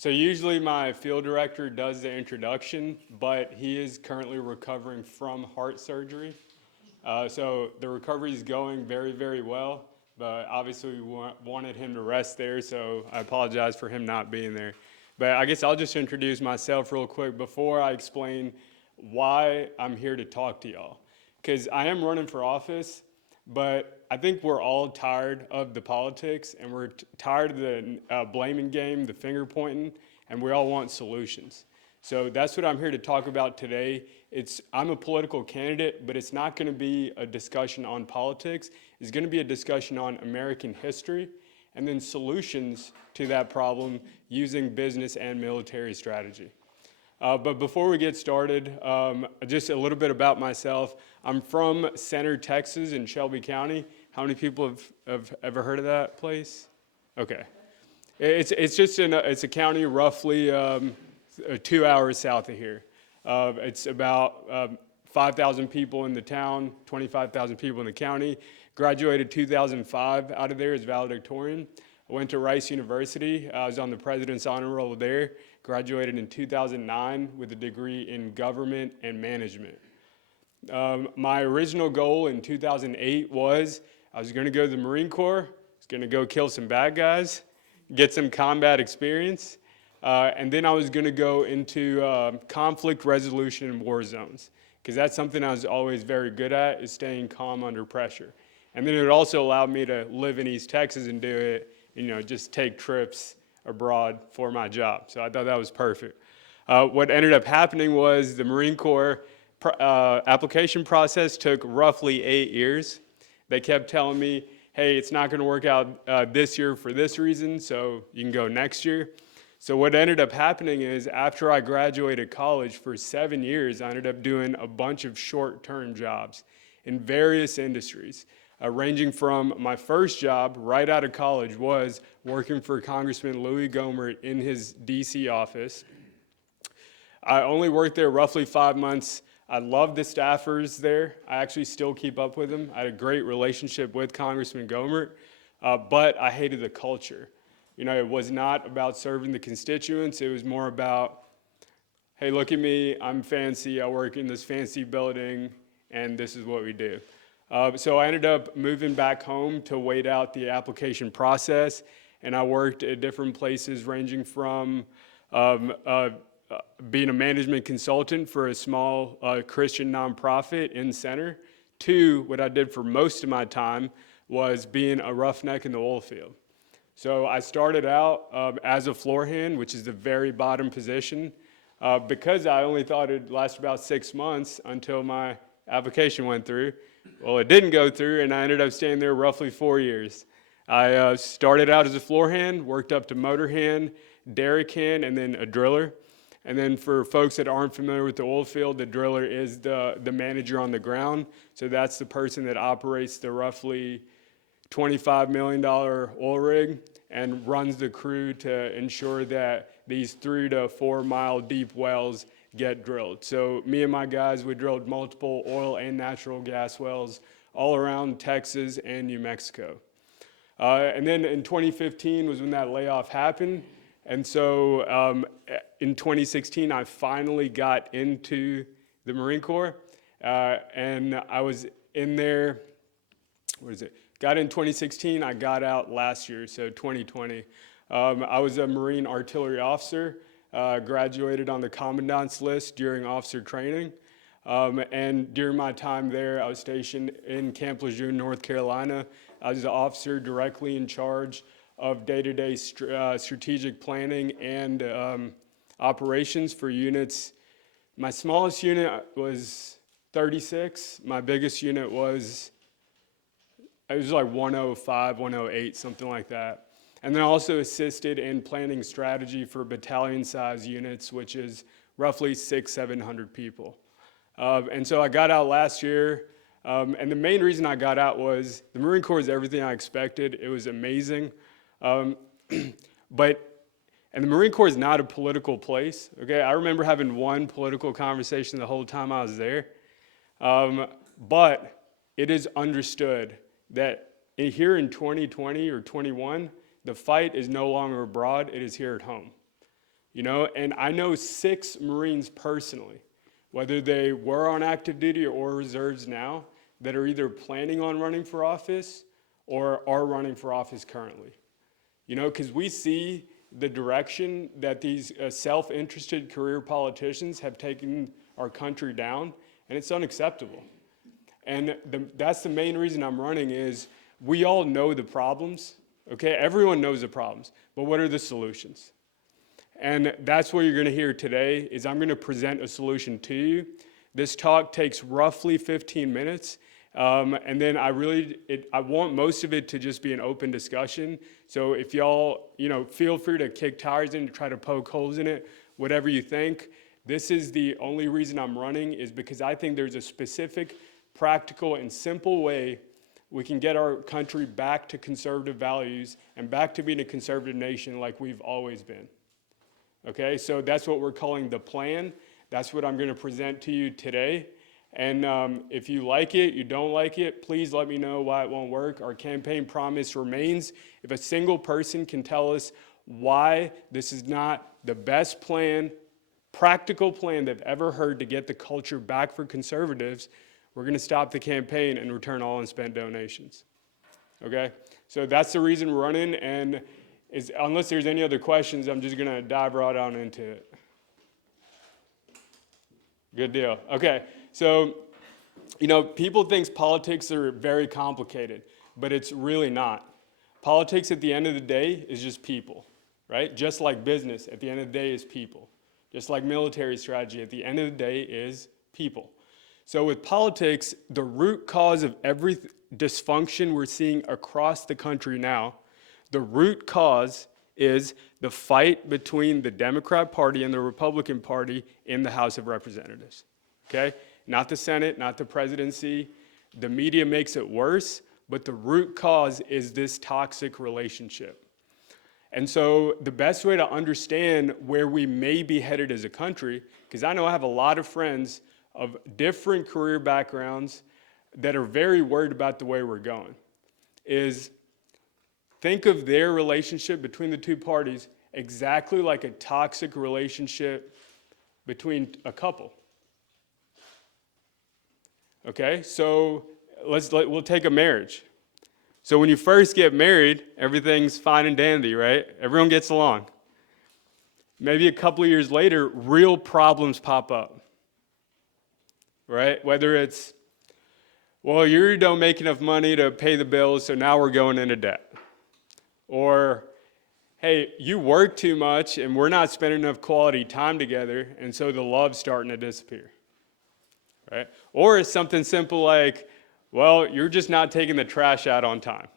So usually my field director does the introduction, but he is currently recovering from heart surgery. So the recovery is going very, very well, but obviously we wanted him to rest there, so I apologize for him not being there. But I guess I'll just introduce myself real quick before I explain why I'm here to talk to y'all. Because I am running for office, but I think we're all tired of the politics, and we're tired of the blaming game, the finger pointing, and we all want solutions. So that's what I'm here to talk about today. I'm a political candidate, but it's not going to be a discussion on politics. It's going to be a discussion on American history and then solutions to that problem using business and military strategy. But before we get started, just a little bit about myself. I'm from Center, Texas in Shelby County. How many people have ever heard of that place? Okay. It's a county roughly 2 hours south of here. It's about 5,000 people in the town, 25,000 people in the county. Graduated 2005 out of there as valedictorian. I went to Rice University. I was on the President's Honor Roll there. Graduated in 2009 with a degree in government and management. My original goal in 2008 was I was going to go to the Marine Corps. I was going to go kill some bad guys, get some combat experience. And then I was going to go into conflict resolution in war zones, because that's something I was always very good at, is staying calm under pressure. And then it would also allow me to live in East Texas and do it, just take trips abroad for my job. So I thought that was perfect. What ended up happening was the Marine Corps application process took roughly 8 years. They kept telling me, hey, it's not going to work out this year for this reason, so you can go next year. So what ended up happening is after I graduated college for 7 years, I ended up doing a bunch of short-term jobs in various industries, ranging from my first job right out of college was working for Congressman Louis Gohmert in his D.C. office. I only worked there roughly 5 months. I loved the staffers there. I actually still keep up with them. I had a great relationship with Congressman Gohmert, but I hated the culture. It was not about serving the constituents. It was more about, hey, look at me, I'm fancy, I work in this fancy building, and this is what we do. So I ended up moving back home to wait out the application process, and I worked at different places ranging from being a management consultant for a small Christian nonprofit in Center, to what I did for most of my time was being a roughneck in the oil field. So I started out as a floor hand, which is the very bottom position, because I only thought it'd last about 6 months until my application went through. Well, it didn't go through, and I ended up staying there roughly 4 years. I started out as a floor hand, worked up to motor hand, derrick hand, and then a driller. And then for folks that aren't familiar with the oil field, the driller is the manager on the ground. So that's the person that operates the roughly $25 million oil rig and runs the crew to ensure that these 3 to 4 mile deep wells get drilled. So me and my guys, we drilled multiple oil and natural gas wells all around Texas and New Mexico. And then in 2015 was when that layoff happened. And so in 2016, I finally got into the Marine Corps. And I was in there, got in 2016, I got out last year, so 2020. I was a Marine artillery officer, graduated on the commandant's list during officer training. And during my time there, I was stationed in Camp Lejeune, North Carolina. I was an officer directly in charge of day-to-day strategic planning and operations for units. My smallest unit was 36. My biggest unit was like 105, 108, something like that. And then I also assisted in planning strategy for battalion-size units, which is roughly 600-700 people. And so I got out last year, and the main reason I got out was the Marine Corps is everything I expected. It was amazing. And the Marine Corps is not a political place, okay? I remember having one political conversation the whole time I was there. But it is understood that here in 2020 or 21, the fight is no longer abroad, it is here at home. And I know 6 Marines personally, whether they were on active duty or reserves now, that are either planning on running for office or are running for office currently. Because we see the direction that these self-interested career politicians have taken our country down, and it's unacceptable. And that's the main reason I'm running is we all know the problems, okay? Everyone knows the problems, but what are the solutions? And that's what you're gonna hear today is I'm gonna present a solution to you. This talk takes roughly 15 minutes. And then I want most of it to just be an open discussion. So if y'all, feel free to kick tires in to try to poke holes in it, whatever you think. This is the only reason I'm running is because I think there's a specific, practical, and simple way we can get our country back to conservative values and back to being a conservative nation like we've always been. Okay, so that's what we're calling the plan. That's what I'm going to present to you today. And if you like it, you don't like it, please let me know why it won't work. Our campaign promise remains. If a single person can tell us why this is not the best plan, practical plan they've ever heard to get the culture back for conservatives, we're going to stop the campaign and return all unspent donations. Okay? So that's the reason we're running. And unless there's any other questions, I'm just going to dive right on into it. Good deal. Okay. So, people think politics are very complicated, but it's really not. Politics at the end of the day is just people, right? Just like business at the end of the day is people. Just like military strategy at the end of the day is people. So with politics, the root cause of every dysfunction we're seeing across the country now, the root cause is the fight between the Democrat Party and the Republican Party in the House of Representatives, okay? Not the Senate, not the presidency. The media makes it worse, but the root cause is this toxic relationship. And so the best way to understand where we may be headed as a country, because I know I have a lot of friends of different career backgrounds that are very worried about the way we're going, is think of their relationship between the two parties exactly like a toxic relationship between a couple. Okay, so we'll take a marriage. So when you first get married, everything's fine and dandy, right? Everyone gets along. Maybe a couple of years later, real problems pop up, right? Whether it's, well, you don't make enough money to pay the bills, so now we're going into debt. Or, hey, you work too much and we're not spending enough quality time together, and so the love's starting to disappear. Right? Or it's something simple like, well, you're just not taking the trash out on time.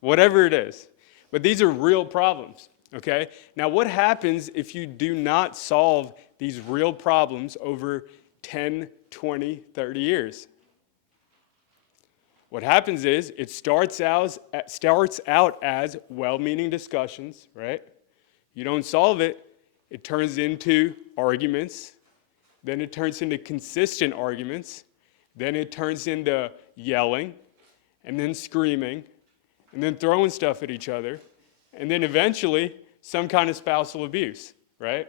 Whatever it is. But these are real problems, okay? Now, what happens if you do not solve these real problems over 10, 20, 30 years? What happens is it starts out as well-meaning discussions, right? You don't solve it, it turns into arguments. Then it turns into consistent arguments. Then it turns into yelling, and then screaming, and then throwing stuff at each other, and then eventually some kind of spousal abuse, right?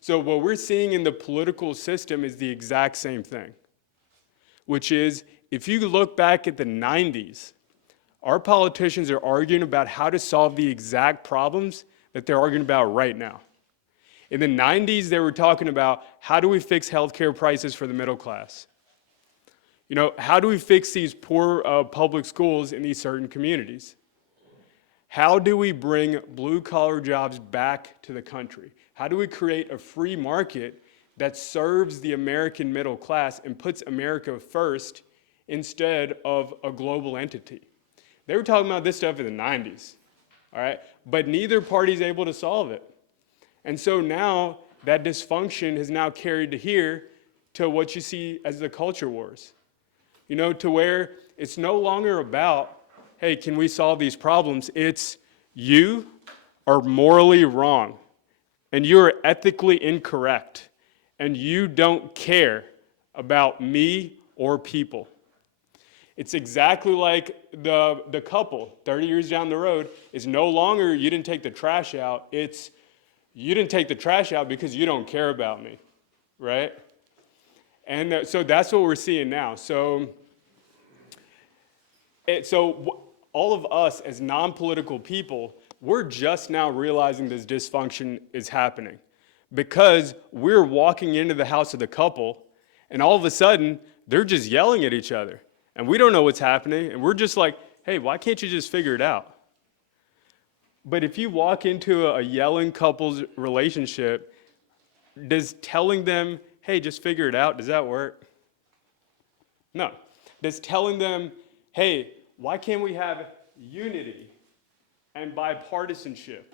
So what we're seeing in the political system is the exact same thing, which is if you look back at the 90s, our politicians are arguing about how to solve the exact problems that they're arguing about right now. In the 90s, they were talking about how do we fix healthcare prices for the middle class? How do we fix these poor public schools in these certain communities? How do we bring blue-collar jobs back to the country? How do we create a free market that serves the American middle class and puts America first instead of a global entity? They were talking about this stuff in the 90s, all right? But neither party's able to solve it. And so now that dysfunction has now carried to here to what you see as the culture wars. To where it's no longer about, hey, can we solve these problems? It's you are morally wrong and you are ethically incorrect and you don't care about me or people. It's exactly like the couple 30 years down the road is no longer you didn't take the trash out, it's you didn't take the trash out because you don't care about me, right? And so that's what we're seeing now. So all of us as non-political people, we're just now realizing this dysfunction is happening because we're walking into the house of the couple and all of a sudden they're just yelling at each other and we don't know what's happening and we're just like, hey, why can't you just figure it out? But if you walk into a yelling couple's relationship, does telling them, hey, just figure it out, does that work? No. Does telling them, hey, why can't we have unity and bipartisanship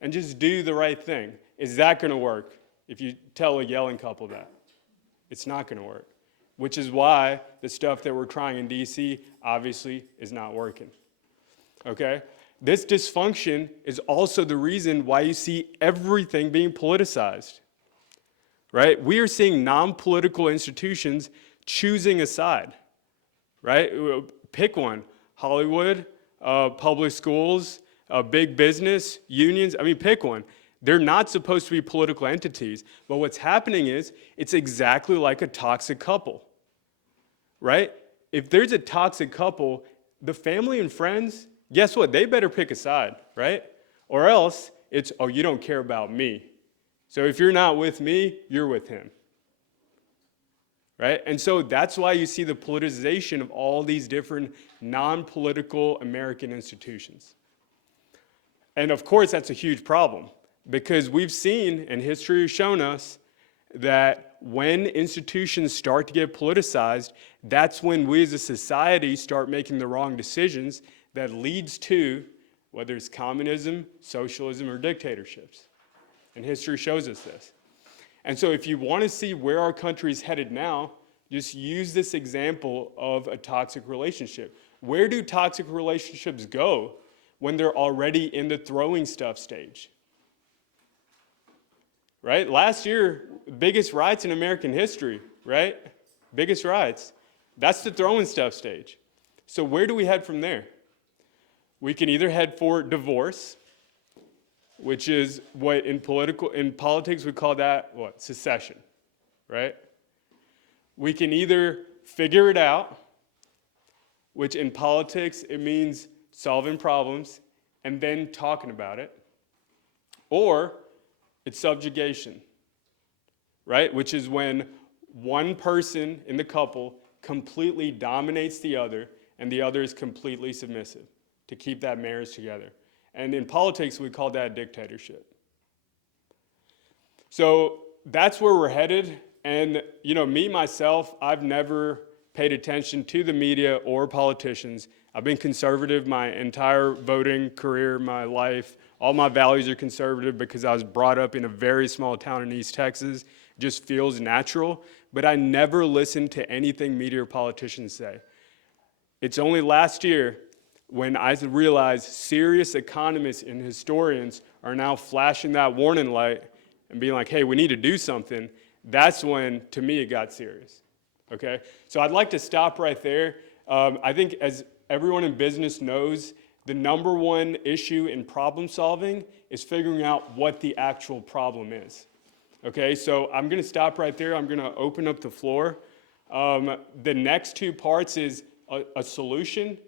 and just do the right thing? Is that going to work if you tell a yelling couple that? It's not going to work, which is why the stuff that we're trying in D.C. obviously is not working, okay? This dysfunction is also the reason why you see everything being politicized, right? We are seeing non-political institutions choosing a side, right? Pick one. Hollywood, public schools, big business, unions. I mean, pick one. They're not supposed to be political entities, but what's happening is it's exactly like a toxic couple, right? If there's a toxic couple, the family and friends, guess what? They better pick a side, right? Or else it's, oh, you don't care about me. So if you're not with me, you're with him. Right? And so that's why you see the politicization of all these different non-political American institutions. And of course, that's a huge problem because we've seen, and history has shown us, that when institutions start to get politicized, that's when we as a society start making the wrong decisions that leads to, whether it's communism, socialism, or dictatorships. And history shows us this. And so if you want to see where our country is headed now, just use this example of a toxic relationship. Where do toxic relationships go when they're already in the throwing stuff stage? Right? Last year, biggest riots in American history, right? Biggest riots. That's the throwing stuff stage. So where do we head from there? We can either head for divorce, which is what in politics we call that, what? Secession, right? We can either figure it out, which in politics it means solving problems and then talking about it, or it's subjugation, right? Which is when one person in the couple completely dominates the other and the other is completely submissive to keep that marriage together. And in politics, we call that dictatorship. So that's where we're headed. And, you know, me, myself, I've never paid attention to the media or politicians. I've been conservative my entire voting career, my life. All my values are conservative because I was brought up in a very small town in East Texas. It just feels natural. But I never listened to anything media or politicians say. It's only last year when I realized serious economists and historians are now flashing that warning light and being like, hey, we need to do something. That's when, to me, it got serious, okay? So I'd like to stop right there. I think as everyone in business knows, the number one issue in problem solving is figuring out what the actual problem is, okay? So I'm gonna stop right there. I'm gonna open up the floor. The next two parts is a solution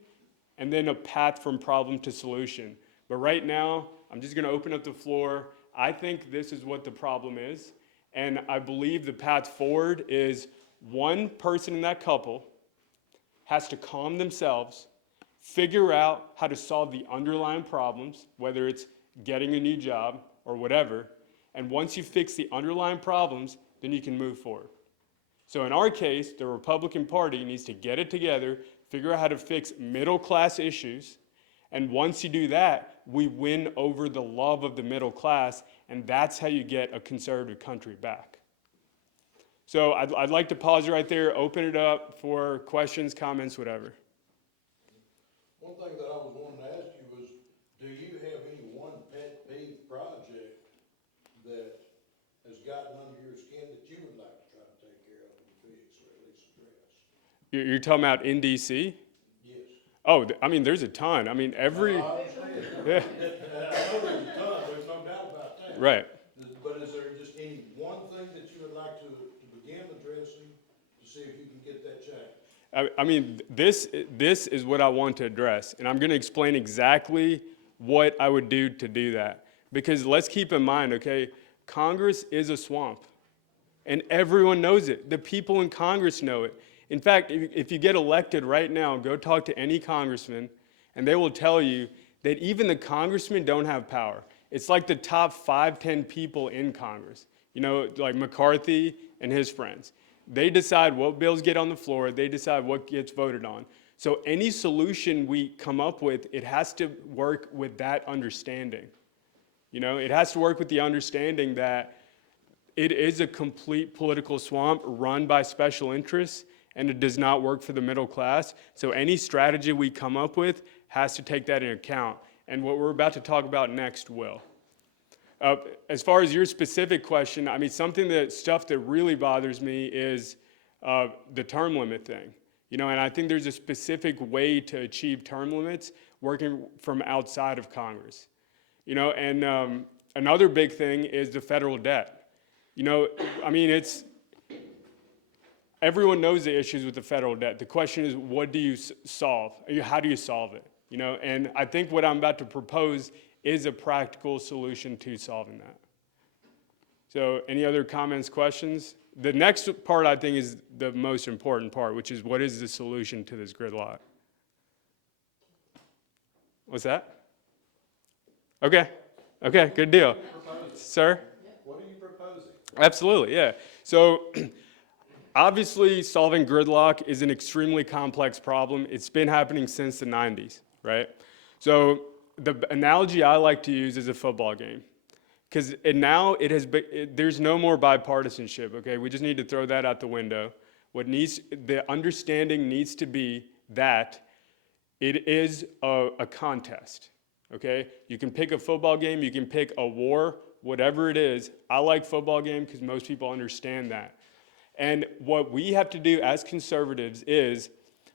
and then a path from problem to solution. But right now, I'm just gonna open up the floor. I think this is what the problem is. And I believe the path forward is one person in that couple has to calm themselves, figure out how to solve the underlying problems, whether it's getting a new job or whatever. And once you fix the underlying problems, then you can move forward. So in our case, the Republican Party needs to get it together, figure out how to fix middle-class issues, and once you do that, we win over the love of the middle class, and that's how you get a conservative country back. So I'd like to pause right there, open it up for questions, comments, whatever. One thing that I was wanting to ask you was, do you have any one pet peeve project that has gotten under your skin that you would like to try to take care of and fix, or at least address? You're talking about in DC? Yes. Oh, I mean, there's a ton. I mean, every... I understand. Yeah. I know there's a ton, there's no doubt about that. Right. But is there just any one thing that you would like to begin addressing to see if you can get that changed? I mean, this is what I want to address, and I'm going to explain exactly what I would do to do that. Because let's keep in mind, okay, Congress is a swamp, and everyone knows it. The people in Congress know it. In fact, if you get elected right now, go talk to any congressman, and they will tell you that even the congressmen don't have power. It's like the top 5, 10 people in Congress, you know, like McCarthy and his friends. They decide what bills get on the floor. They decide what gets voted on. So any solution we come up with, it has to work with that understanding. You know, it has to work with the understanding that it is a complete political swamp run by special interests, and it does not work for the middle class. So any strategy we come up with has to take that into account. And what we're about to talk about next will. As far as your specific question, I mean, stuff that really bothers me is the term limit thing. You know, and I think there's a specific way to achieve term limits working from outside of Congress. You know, and another big thing is the federal debt. You know, I mean, everyone knows the issues with the federal debt. The question is, what do you solve? How do you solve it? You know, and I think what I'm about to propose is a practical solution to solving that. So any other comments, questions? The next part, I think, is the most important part, which is what is the solution to this gridlock? What's that? Okay, good deal. Sir? What are you proposing? Absolutely, yeah. So obviously solving gridlock is an extremely complex problem. It's been happening since the 90s, right? So the analogy I like to use is a football game. Because there's no more bipartisanship, okay? We just need to throw that out the window. The understanding needs to be that it is a contest, okay? You can pick a football game, you can pick a war, whatever it is. I like football game because most people understand that. And what we have to do as conservatives is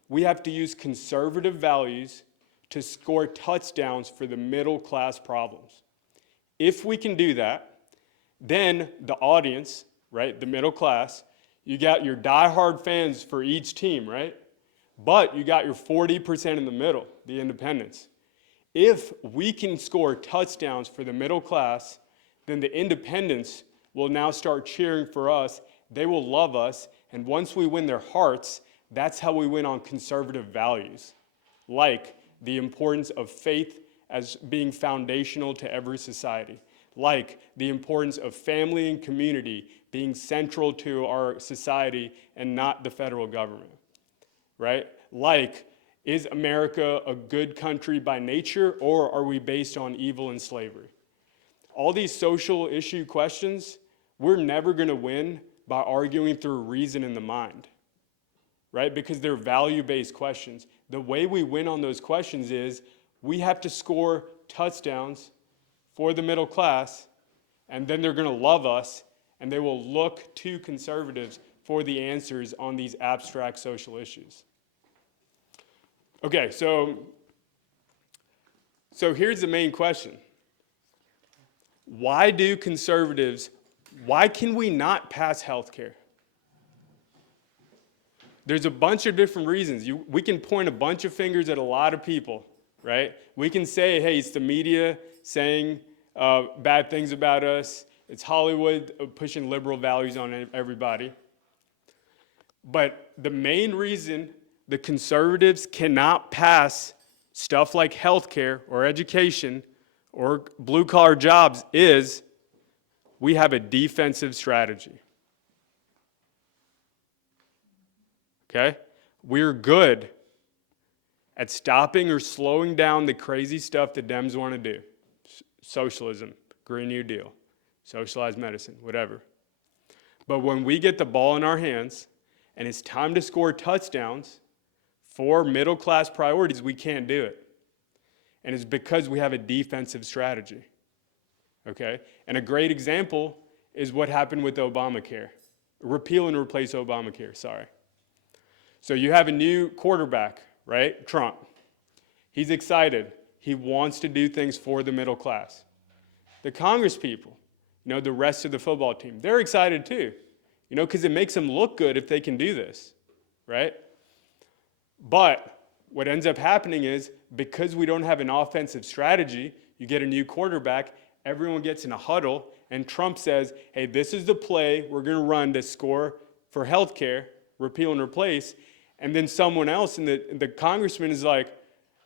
we have to use conservative values to score touchdowns for the middle class problems. If we can do that, then the audience, right, the middle class, you got your diehard fans for each team, right? But you got your 40% in the middle, the independents. If we can score touchdowns for the middle class, then the independents will now start cheering for us. They will love us. And once we win their hearts, that's how we win on conservative values, like the importance of faith as being foundational to every society, like the importance of family and community being central to our society and not the federal government, right? Like, is America a good country by nature, or are we based on evil and slavery? All these social issue questions, we're never going to win by arguing through reason in the mind, right? Because they're value-based questions. The way we win on those questions is we have to score touchdowns for the middle class, and then they're going to love us, and they will look to conservatives for the answers on these abstract social issues. Okay, so here's the main question. Why can we not pass health care? There's a bunch of different reasons. We can point a bunch of fingers at a lot of people, right? We can say, hey, it's the media saying bad things about us. It's Hollywood pushing liberal values on everybody. But the main reason the conservatives cannot pass stuff like health care or education or blue-collar jobs is we have a defensive strategy. Okay? We're good at stopping or slowing down the crazy stuff the Dems want to do. Socialism, Green New Deal, socialized medicine, whatever. But when we get the ball in our hands and it's time to score touchdowns for middle-class priorities, we can't do it. And it's because we have a defensive strategy. Okay? And a great example is what happened with Obamacare. Repeal and replace Obamacare, sorry. So you have a new quarterback, right? Trump. He's excited. He wants to do things for the middle class. The Congress people, the rest of the football team. They're excited too, because it makes them look good if they can do this, right? But what ends up happening is because we don't have an offensive strategy, you get a new quarterback, everyone gets in a huddle, and Trump says, hey, this is the play we're going to run to score for healthcare, repeal and replace. And then someone else, and the congressman is like,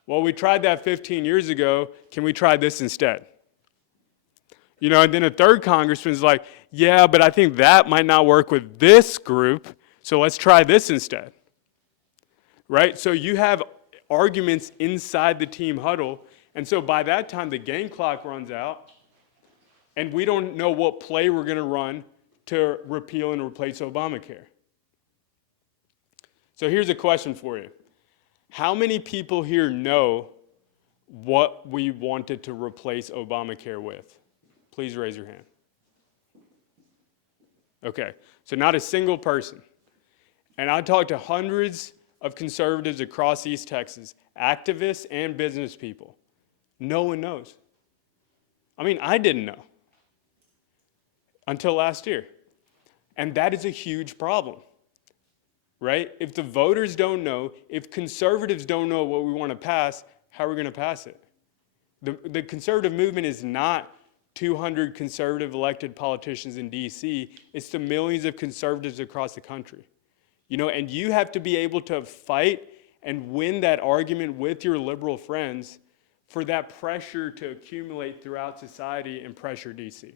well, we tried that 15 years ago. Can we try this instead? And then a third congressman is like, yeah, but I think that might not work with this group, so let's try this instead. Right? So you have arguments inside the team huddle, and so by that time the game clock runs out, and we don't know what play we're going to run to repeal and replace Obamacare. So here's a question for you. How many people here know what we wanted to replace Obamacare with? Please raise your hand. Okay, so not a single person. And I talked to hundreds of conservatives across East Texas, activists and business people. No one knows. I mean, I didn't know until last year. And that is a huge problem, right? If the voters don't know, if conservatives don't know what we want to pass, how are we going to pass it? The conservative movement is not 200 conservative elected politicians in D.C. It's the millions of conservatives across the country. And you have to be able to fight and win that argument with your liberal friends for that pressure to accumulate throughout society and pressure D.C.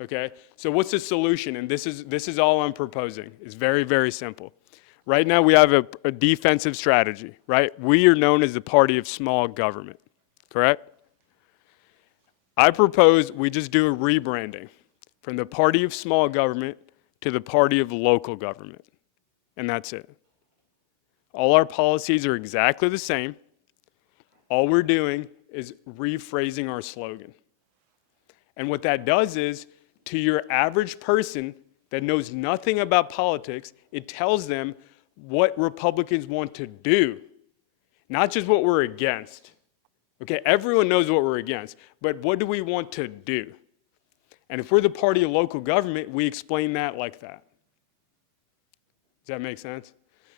Okay? So what's the solution? And this is all I'm proposing. It's very, very simple. Right now we have a defensive strategy, right? We are known as the party of small government, correct? I propose we just do a rebranding from the party of small government to the party of local government. And that's it. All our policies are exactly the same. All we're doing is rephrasing our slogan. And what that does is, to your average person that knows nothing about politics, it tells them what Republicans want to do, not just what we're against. Okay, everyone knows what we're against, but what do we want to do? And if we're the party of local government, we explain that like that. Does that make sense?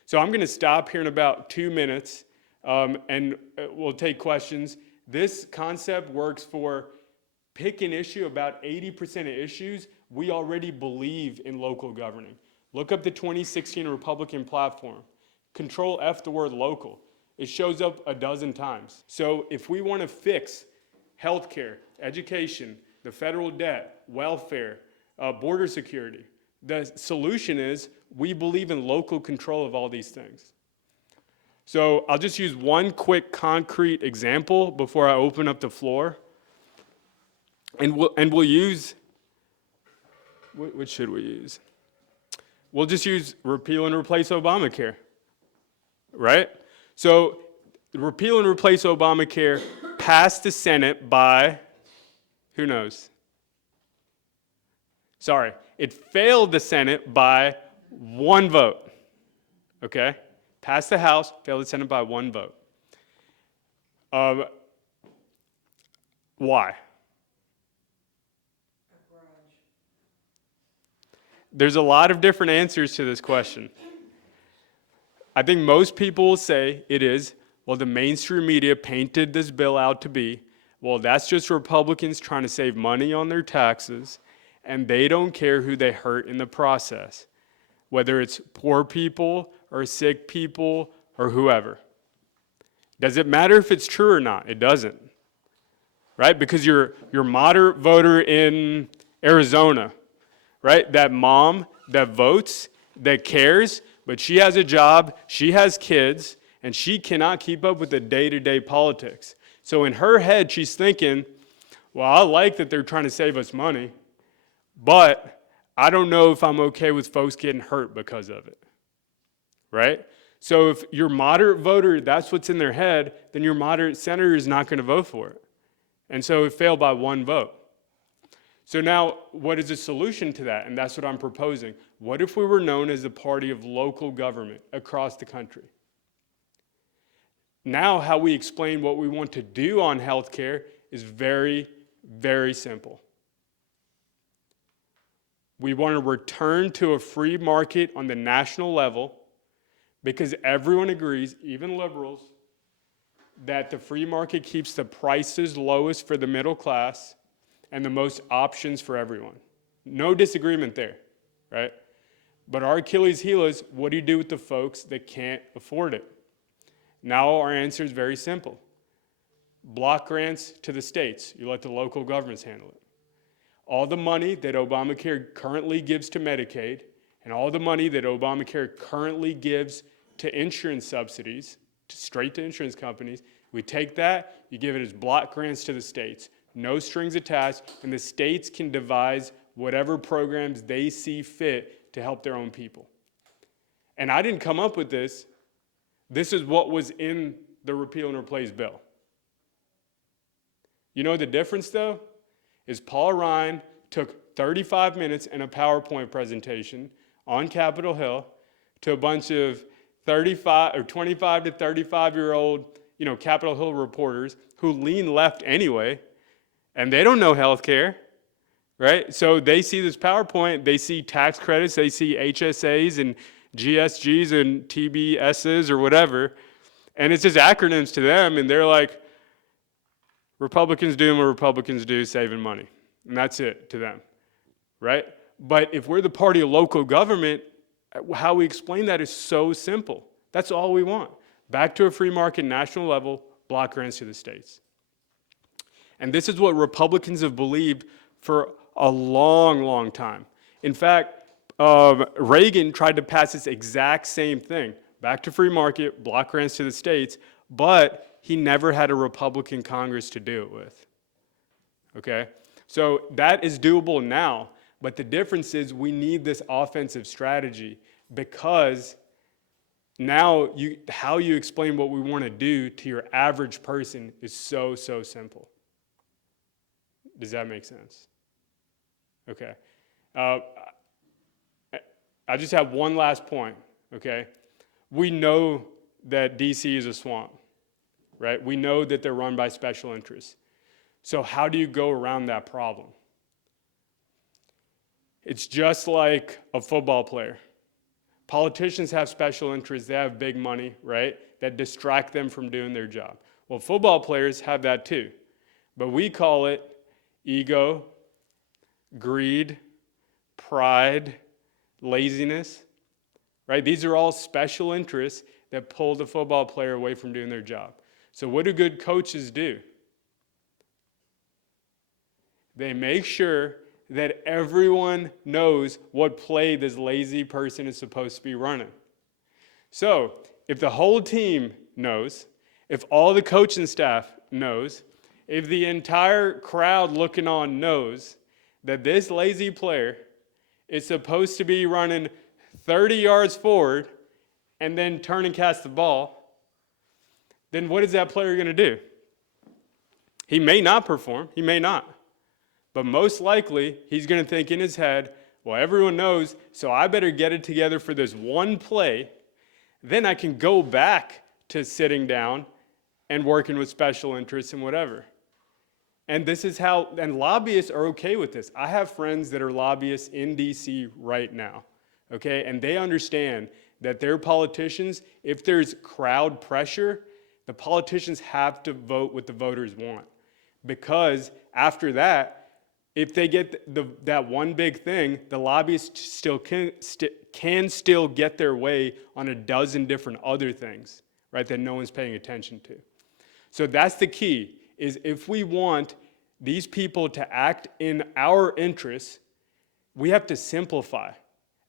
So I'm going to stop here in about 2 minutes, and we'll take questions. This concept works for pick an issue. About 80% of issues, we already believe in local governing. Look up the 2016 Republican platform. Control F the word local. It shows up a dozen times. So if we want to fix healthcare, education, the federal debt, welfare, border security, the solution is we believe in local control of all these things. So I'll just use one quick concrete example before I open up the floor. And we'll use, what should we use? We'll just use repeal and replace Obamacare, right? So repeal and replace Obamacare passed the Senate by, who knows? Sorry, it failed the Senate by 1 vote, okay? Passed the House, failed the Senate by 1 vote. Why? There's a lot of different answers to this question. I think most people will say it is, well, the mainstream media painted this bill out to be, well, that's just Republicans trying to save money on their taxes, and they don't care who they hurt in the process, whether it's poor people or sick people or whoever. Does it matter if it's true or not? It doesn't, right? Because you're moderate voter in Arizona, right? That mom that votes, that cares, but she has a job, she has kids, and she cannot keep up with the day-to-day politics. So in her head, she's thinking, well, I like that they're trying to save us money, but I don't know if I'm okay with folks getting hurt because of it, right? So if your moderate voter, that's what's in their head, then your moderate senator is not going to vote for it. And so it failed by 1 vote. So now, what is the solution to that? And that's what I'm proposing. What if we were known as the party of local government across the country? Now, how we explain what we want to do on healthcare is very, very simple. We want to return to a free market on the national level because everyone agrees, even liberals, that the free market keeps the prices lowest for the middle class and the most options for everyone. No disagreement there, right? But our Achilles heel is, what do you do with the folks that can't afford it? Now our answer is very simple. Block grants to the states. You let the local governments handle it. All the money that Obamacare currently gives to Medicaid and all the money that Obamacare currently gives to insurance subsidies, straight to insurance companies, we take that, you give it as block grants to the states. No strings attached, and the states can devise whatever programs they see fit to help their own people. And I didn't come up with this. This is what was in the repeal and replace bill. You know the difference, though, is Paul Ryan took 35 minutes in a PowerPoint presentation on Capitol Hill to a bunch of 25 to 35-year-old, Capitol Hill reporters who lean left anyway, and they don't know healthcare, right? So they see this PowerPoint, they see tax credits, they see HSAs and GSGs and TBSs or whatever, and it's just acronyms to them, and they're like, Republicans doing what Republicans do, saving money. And that's it to them, right? But if we're the party of local government, how we explain that is so simple. That's all we want. Back to a free market, national level, block grants to the states. And this is what Republicans have believed for a long, long time. In fact, Reagan tried to pass this exact same thing. Back to free market, block grants to the states, but he never had a Republican Congress to do it with. Okay? So that is doable now, but the difference is we need this offensive strategy because now how you explain what we want to do to your average person is so, so simple. Does that make sense? Okay. I just have one last point, okay? We know that DC is a swamp, right? We know that they're run by special interests. So how do you go around that problem? It's just like a football player. Politicians have special interests. They have big money, right, that distract them from doing their job. Well, football players have that too. But we call it ego, greed, pride, laziness, right? These are all special interests that pull the football player away from doing their job. So what do good coaches do? They make sure that everyone knows what play this lazy person is supposed to be running. So if the whole team knows, if all the coaching staff knows, if the entire crowd looking on knows that this lazy player is supposed to be running 30 yards forward and then turn and catch the ball, then what is that player going to do? He may not perform. He may not. But most likely, he's going to think in his head, well, everyone knows, so I better get it together for this one play. Then I can go back to sitting down and working with special interests and whatever. And this is how, and lobbyists are okay with this. I have friends that are lobbyists in DC right now, okay? And they understand that their politicians, if there's crowd pressure, the politicians have to vote what the voters want. Because after that, if they get that one big thing, the lobbyists still can still get their way on a dozen different other things, right, that no one's paying attention to. So that's the key, is if we want these people to act in our interests, we have to simplify.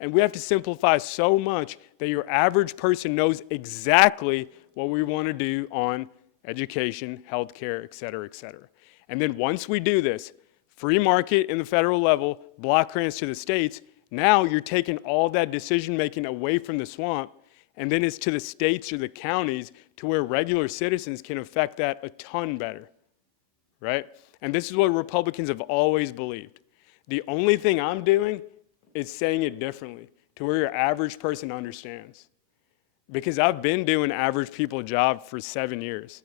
And we have to simplify so much that your average person knows exactly what we want to do on education, healthcare, et cetera, et cetera. And then once we do this, free market in the federal level, block grants to the states, now you're taking all that decision-making away from the swamp, and then it's to the states or the counties to where regular citizens can affect that a ton better, right? And this is what Republicans have always believed. The only thing I'm doing is saying it differently to where your average person understands. Because I've been doing average people job for 7 years,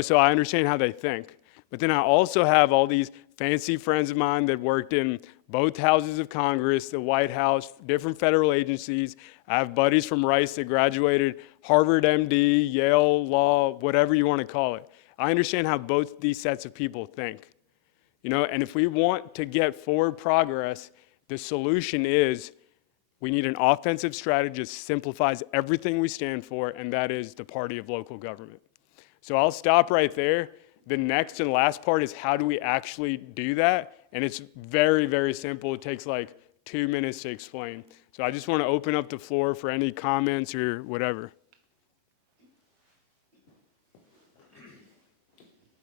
so I understand how they think. But then I also have all these fancy friends of mine that worked in both houses of Congress, the White House, different federal agencies. I have buddies from Rice that graduated Harvard MD, Yale Law, whatever you want to call it. I understand how both these sets of people think. And if we want to get forward progress, the solution is we need an offensive strategy that simplifies everything we stand for, and that is the party of local government. So I'll stop right there. The next and last part is how do we actually do that? And it's very, very simple. It takes like 2 minutes to explain. So I just want to open up the floor for any comments or whatever.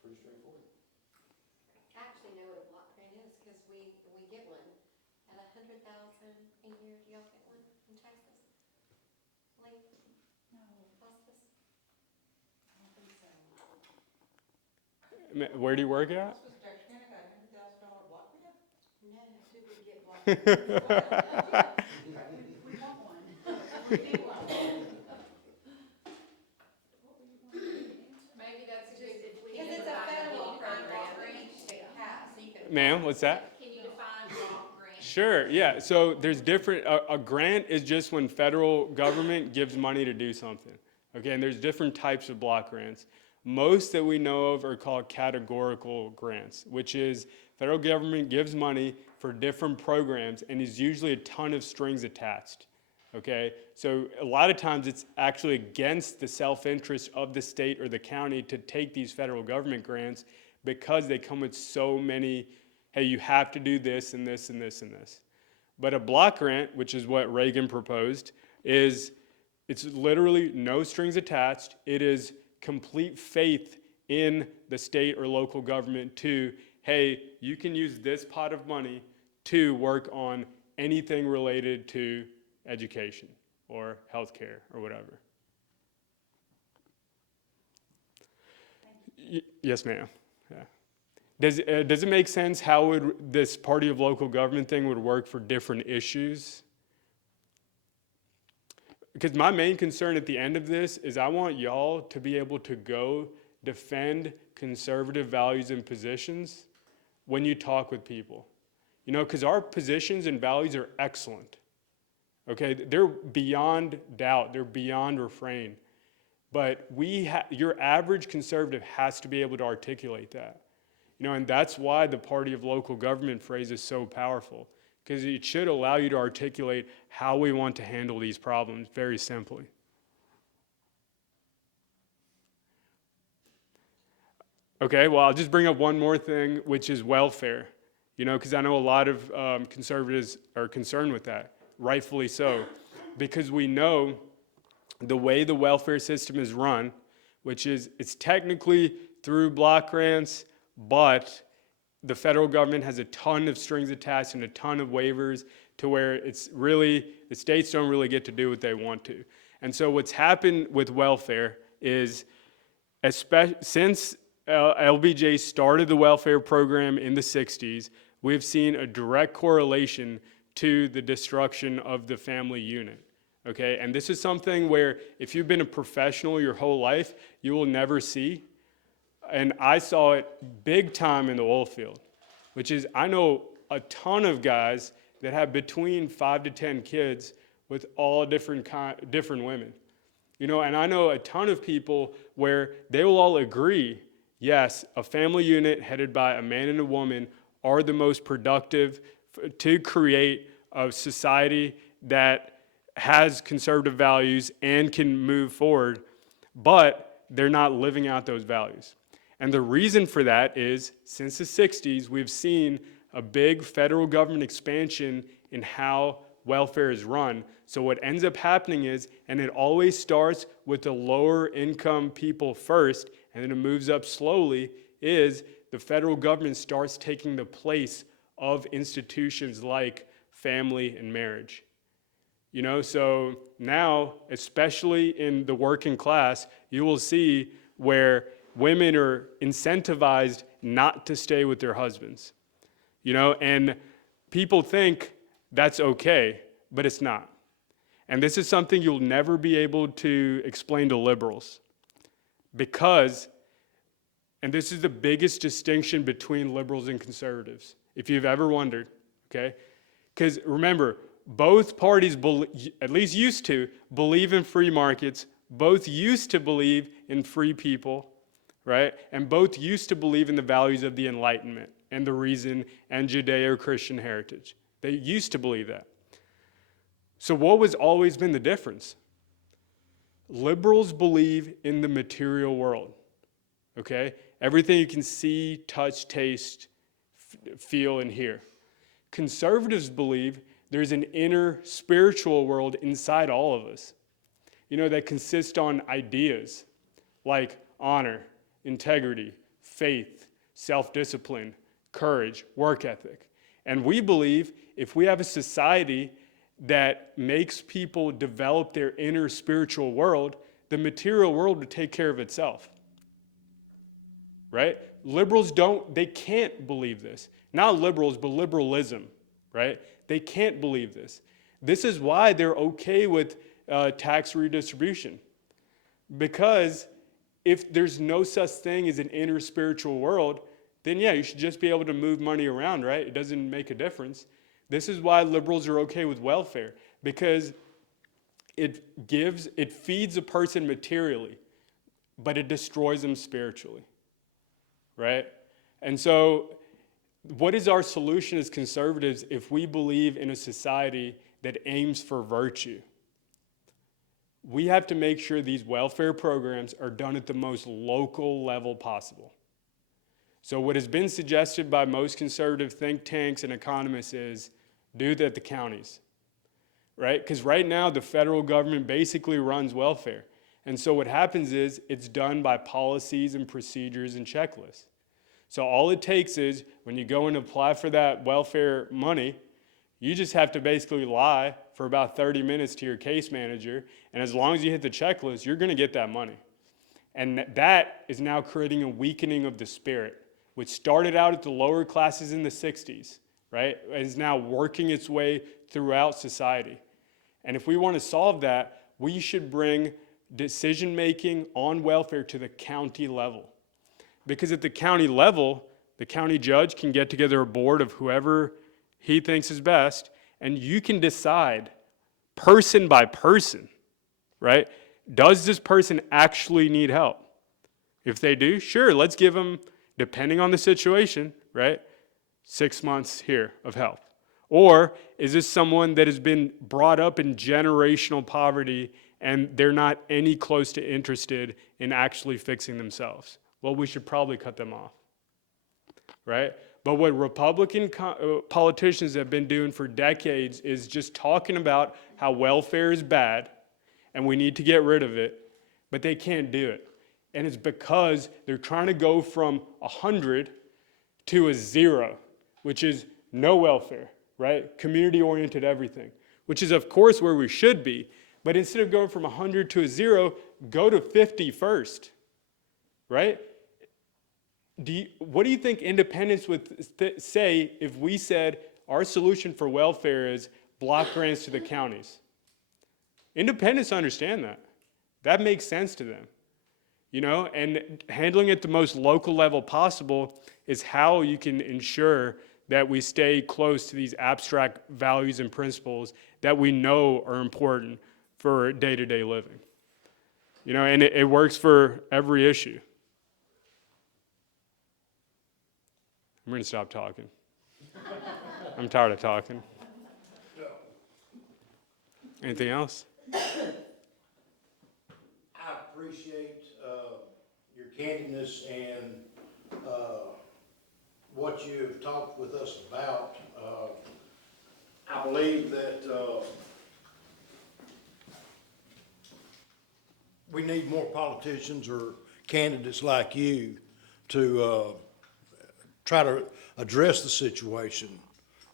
Pretty straightforward. I actually know what a block grant is, because we get one at $100,000 a year. Do y'all get one in Texas? Like, no, hospice? I don't think so. Where do you work at? Hospice Texarkana got $100,000 block grant? No, who would get block grant? We want one. We need one. Maybe that's a good, Because it's a federal grant to pass, so you can. Ma'am, what's that? Can you define block grant? Sure, yeah. So there's different, a grant is just when federal government gives money to do something. Okay, and there's different types of block grants. Most that we know of are called categorical grants, which is federal government gives money for different programs and is usually a ton of strings attached. Okay, so a lot of times it's actually against the self-interest of the state or the county to take these federal government grants because they come with so many, hey, you have to do this and this and this and this. But a block grant, which is what Reagan proposed, it's literally no strings attached. It is complete faith in the state or local government to, hey, you can use this pot of money to work on anything related to education or healthcare or whatever. Yes, ma'am. Yeah. Does it make sense how would this party of local government thing would work for different issues? Because my main concern at the end of this is I want y'all to be able to go defend conservative values and positions when you talk with people. Because our positions and values are excellent. Okay, they're beyond doubt, they're beyond refrain. But your average conservative has to be able to articulate that. And that's why the party of local government phrase is so powerful. Because it should allow you to articulate how we want to handle these problems very simply. Okay, well, I'll just bring up one more thing, which is welfare. Because I know a lot of conservatives are concerned with that, rightfully so. Because we know the way the welfare system is run, which is it's technically through block grants, but the federal government has a ton of strings attached and a ton of waivers to where it's really, the states don't really get to do what they want to. And so what's happened with welfare is, since LBJ started the welfare program in the 60s, we've seen a direct correlation to the destruction of the family unit. Okay, and this is something where if you've been a professional your whole life, you will never see. And I saw it big time in the oil field, which is I know a ton of guys that have between 5 to 10 kids with all different women. And I know a ton of people where they will all agree, yes, a family unit headed by a man and a woman are the most productive to create a society that has conservative values and can move forward, but they're not living out those values. And the reason for that is, since the 60s, we've seen a big federal government expansion in how welfare is run. So what ends up happening is, and it always starts with the lower income people first, and then it moves up slowly, is the federal government starts taking the place of institutions like family and marriage. So now, especially in the working class, you will see where women are incentivized not to stay with their husbands, and people think that's okay, but it's not. And this is something you'll never be able to explain to liberals because, and this is the biggest distinction between liberals and conservatives, if you've ever wondered, okay? Because remember, both parties, at least used to, believe in free markets, both used to believe in free people, right? And both used to believe in the values of the Enlightenment and the reason and Judeo-Christian heritage. They used to believe that. So what was always been the difference? Liberals believe in the material world, okay? Everything you can see, touch, taste, feel, and hear. Conservatives believe there's an inner spiritual world inside all of us, that consists on ideas like honor, integrity, faith, self-discipline, courage, work ethic. And we believe if we have a society that makes people develop their inner spiritual world, the material world would take care of itself. Right? Liberals they can't believe this. Not liberals, but liberalism, right? They can't believe this. This is why they're okay with tax redistribution. Because if there's no such thing as an inner spiritual world, then yeah, you should just be able to move money around, right? It doesn't make a difference. This is why liberals are okay with welfare, because it feeds a person materially, but it destroys them spiritually, right? And so what is our solution as conservatives if we believe in a society that aims for virtue? We have to make sure these welfare programs are done at the most local level possible. So what has been suggested by most conservative think tanks and economists is do that at the counties, right? Because right now the federal government basically runs welfare. And so what happens is it's done by policies and procedures and checklists. So all it takes is when you go and apply for that welfare money, you just have to basically lie for about 30 minutes to your case manager. And as long as you hit the checklist, you're going to get that money. And that is now creating a weakening of the spirit, which started out at the lower classes in the 60s, right? Is now working its way throughout society. And if we want to solve that, we should bring decision-making on welfare to the county level. Because at the county level, the county judge can get together a board of whoever he thinks is best, and you can decide person by person, right? Does this person actually need help? If they do, sure, let's give them, depending on the situation, right, 6 months here of help. Or is this someone that has been brought up in generational poverty and they're not any close to interested in actually fixing themselves? Well, we should probably cut them off, right? But what Republican politicians have been doing for decades is just talking about how welfare is bad and we need to get rid of it, but they can't do it. And it's because they're trying to go from 100 to a 0, which is no welfare, right? Community-oriented everything, which is, of course, where we should be. But instead of going from 100 to a 0, go to 50 first, right? What do you think independents would say if we said our solution for welfare is block grants to the counties? Independents understand that. That makes sense to them. And handling it the most local level possible is how you can ensure that we stay close to these abstract values and principles that we know are important for day-to-day living. And it works for every issue. I'm going to stop talking. I'm tired of talking. Anything else? I appreciate your candidness and what you've talked with us about. I believe that we need more politicians or candidates like you to try to address the situation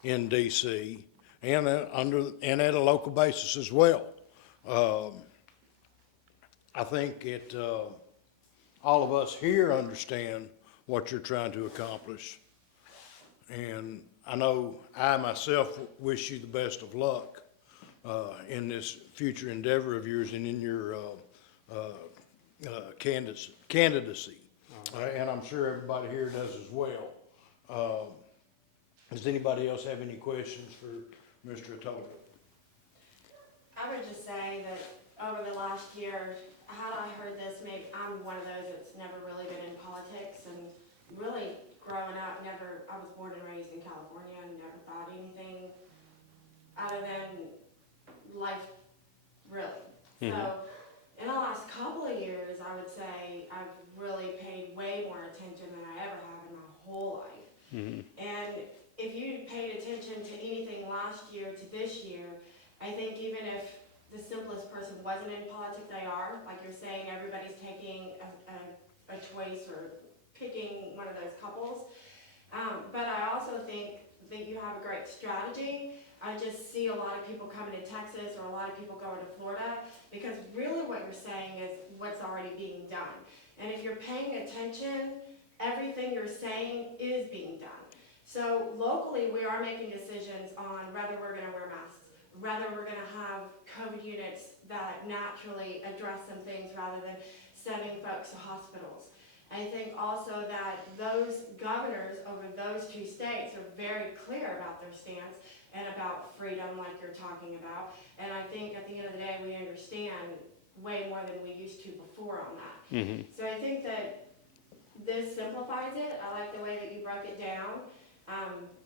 in D.C. and at a local basis as well. I think all of us here understand what you're trying to accomplish. And I know I myself wish you the best of luck in this future endeavor of yours and in your candidacy. And I'm sure everybody here does as well. Does anybody else have any questions for Mr. Toller. I would just say that over the last year, had I heard this, maybe I'm one of those that's never really been in politics, and really growing up, I was born and raised in California and never thought anything other than life, really. So in the last couple of years, I would say I've really paid way more attention than I ever have in my whole life. And if you paid attention to anything last year to this year, I think even if the simplest person wasn't in politics, they are. Like you're saying, everybody's taking a choice or picking one of those couples. But I also think that you have a great strategy. I just see a lot of people coming to Texas or a lot of people going to Florida because really what you're saying is what's already being done. And if you're paying attention, everything you're saying is being done. So locally, we are making decisions on whether we're going to wear masks, whether we're going to have COVID units that naturally address some things rather than sending folks to hospitals. I think also that those governors over those two states are very clear about their stance and about freedom like you're talking about. And I think at the end of the day, we understand way more than we used to before on that. So I think that this simplifies it. I like the way that you broke it down.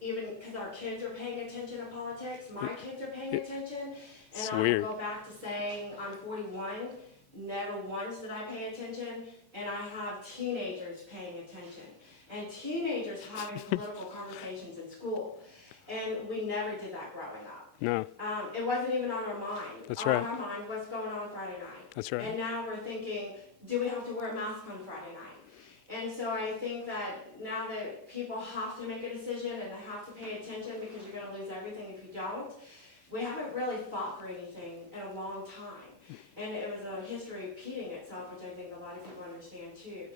Even because our kids are paying attention to politics, my kids are paying attention. And It's I'll weird. go back to saying I'm 41, never once did I pay attention, and I have teenagers paying attention. And teenagers having political conversations in school. And we never did that growing up. No, It wasn't even on our mind. That's on right. our mind, what's going on Friday night. that's right. And now we're thinking, do we have to wear a mask on Friday night? And so I think that now that people have to make a decision and they have to pay attention because you're going to lose everything if you don't, we haven't really fought for anything in a long time. And it was a history repeating itself, which I think a lot of people understand too.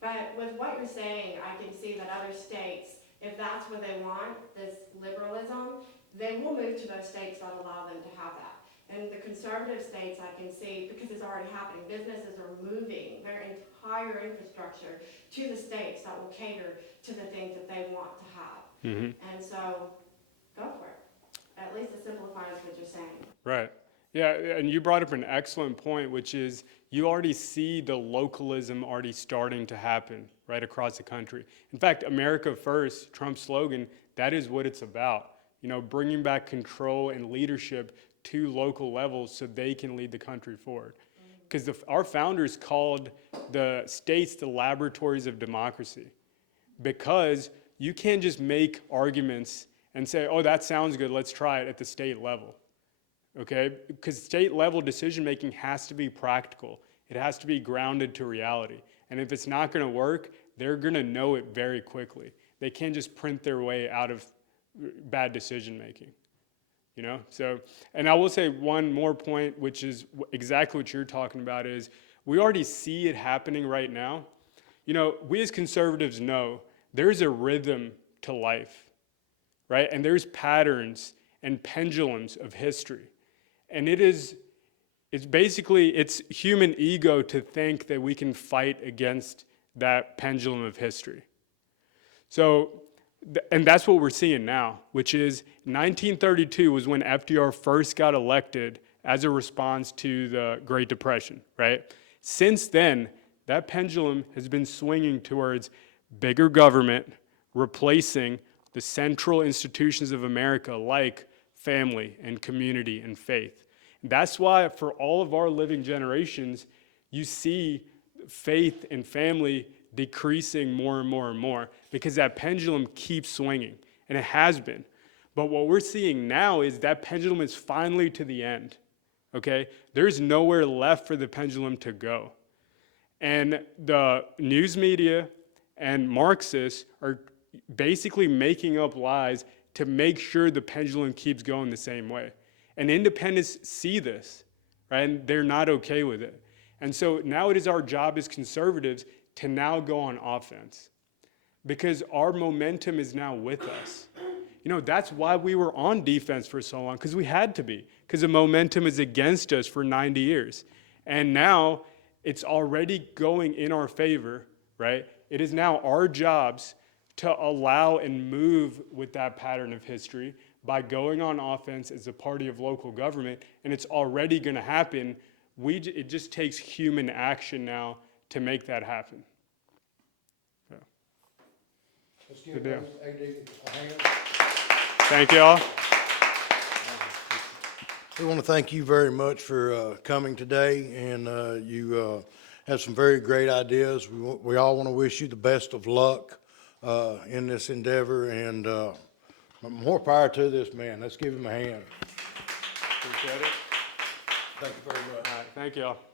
But with what you're saying, I can see that other states, if that's what they want, this liberalism, they will move to those states that allow them to have that. And the conservative states, I can see, because it's already happening, businesses are moving their entire infrastructure to the states that will cater to the things that they want to have. And so, go for it. At least it simplifies what you're saying. Right. Yeah, and you brought up an excellent point, which is you already see the localism already starting to happen right across the country. In fact, America First, Trump's slogan, that is what it's about. You know, bringing back control and leadership to local levels so they can lead the country forward. Because our founders called the states the laboratories of democracy. Because you can't just make arguments and say, oh, that sounds good, let's try it at the state level. Okay? Because state level decision making has to be practical. It has to be grounded to reality. And if it's not going to work, they're going to know it very quickly. They can't just print their way out of bad decision making. You know, so, and I will say one more point, which is exactly what you're talking about, is we already see it happening right now. You know, we as conservatives know there's a rhythm to life, right? And there's patterns and pendulums of history. And it's human ego to think that we can fight against that pendulum of history. So, and that's what we're seeing now, which is 1932 was when FDR first got elected as a response to the Great Depression, right? Since then, that pendulum has been swinging towards bigger government, replacing the central institutions of America like family and community and faith. That's why for all of our living generations, you see faith and family decreasing more and more and more because that pendulum keeps swinging, and it has been. But what we're seeing now is that pendulum is finally to the end, okay? There's nowhere left for the pendulum to go. And the news media and Marxists are basically making up lies to make sure the pendulum keeps going the same way. And independents see this, right? And they're not okay with it. And so now it is our job as conservatives to now go on offense because our momentum is now with us. You know, that's why we were on defense for so long, because we had to be, because the momentum is against us for 90 years. And now it's already going in our favor, right? It is now our jobs to allow and move with that pattern of history by going on offense as a party of local government, and it's already going to happen. It just takes human action now to make that happen. So, Let's give Good deal. AD a hand. thank you all. We want to thank you very much for coming today, and you have some very great ideas. We all want to wish you the best of luck in this endeavor, and more power to this man. Let's give him a hand. Appreciate it. Thank you very much. All right, thank you all.